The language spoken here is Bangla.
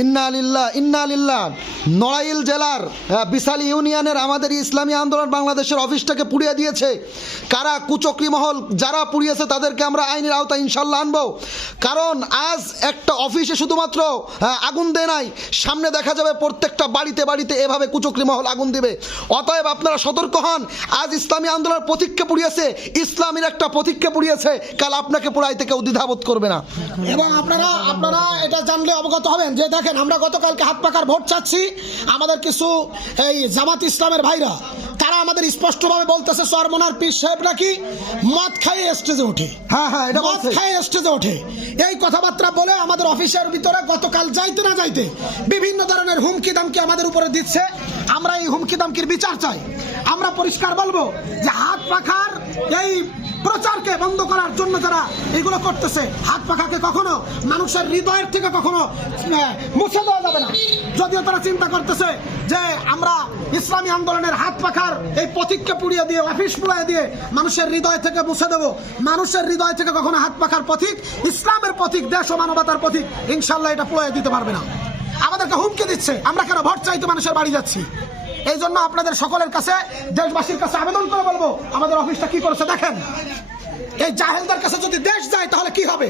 ইন্না লিল্লাহ। নড়াইল জেলার বিশাল ইউনিয়নের আমাদের ইসলামী আন্দোলন বাংলাদেশের অফিসটাকে পুড়িয়ে দিয়েছে। কারা কুচক্রী মহল যারা পুড়িয়েছে তাদেরকে আমরা আইনের আওতায় ইনশাল্লাহ আনবো। কারণ আজ একটা অফিসে শুধুমাত্র আগুন দেয় নাই, সামনে দেখা যাবে প্রত্যেকটা বাড়িতে বাড়িতে এভাবে কুচক্রী মহল আগুন দিবে। অতএব আপনারা সতর্ক হন। আজ ইসলামী আন্দোলনের প্রতীককে পুড়িয়েছে, ইসলামের একটা প্রতীককে পুড়িয়েছে, কাল আপনাকে পুড়াইতে কেউ দ্বিধাবোধ করবে না। এবং আপনারা এটা জানলে অবগত হবেন যে দেখেন, আমরা গতকালকে হাত পাকার ভোট চাচ্ছি। আমাদের কিছু এই জামাত ইসলামের ভাইরা তারা আমাদের স্পষ্টভাবে বলতেছে চরমনার পীর সাহেব নাকি মদ খাইয়ে স্টেজে ওঠে। এটা মদ খাইয়ে স্টেজে ওঠে, এই কথাবার্তা বলে আমাদের অফিসের ভিতরে গতকাল যাইতে না যাইতে বিভিন্ন ধরনের হুমকি দামকি আমাদের উপরে দিচ্ছে। আমরা এই হুমকি দামকির বিচার চাই। আমরা পরিষ্কার বলবো যে হাত পাখার এই প্রচারকে বন্ধ করার জন্য যারা এগুলো করতেছে, হাত পাখাকে কখনো মানুষের হৃদয়ের থেকে কখনো মুছে দেওয়া যাবে না। যদিও তারা চিন্তা করতেছে যে আমরা ইসলামী আন্দোলনের হাত পাখার এই প্রতীককে পুড়িয়ে দিয়ে, অফিস পুড়িয়ে দিয়ে মানুষের হৃদয় থেকে মুছে দেব, মানুষের হৃদয় থেকে কখনো হাত পাখার প্রতীক, ইসলামের প্রতীক, দেশ ও মানবতার প্রতীক ইনশাল্লাহ এটা পুড়িয়ে দিতে পারবে না। আমাদেরকে হুমকি দিচ্ছে। আমরা কেন ভোট চাইতে মানুষের বাড়ি যাচ্ছি? এই জন্য আপনাদের সকলের কাছে, দেশবাসীর কাছে আবেদন করে বলবো, আমাদের অফিসটা কি করেছে দেখেন। এই জাহেলদের কাছে যদি দেশ যায় তাহলে কি হবে?